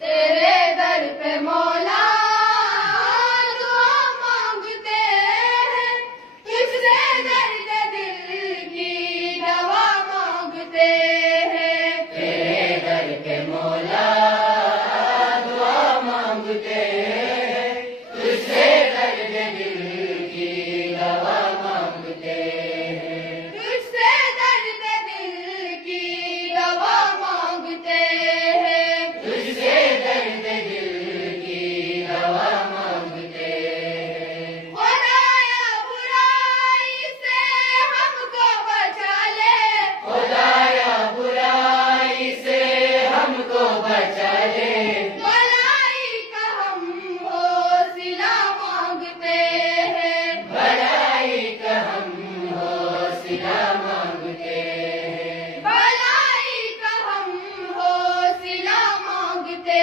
तेरे दर पे मौला दुआ मांगते हैं, तुझसे दर्द दिल की दवा मांगते हैं। तेरे दर पे मौला दुआ मांगते हैं, तुझसे दर्द दिल की दवा मांगते हैं। तुझसे दर्द दिल की दवा मांगते हैं। तुझसे दर्द दिल की दवा मांगते हैं। खुदाया बुराई से हमको बचा ले, खुदाया बुराई से हमको बचा ले, भलाई का हम हौसला मांगते हैं। भलाई का हम हौसला मांगते हैं। भलाई का हम हौसला मांगते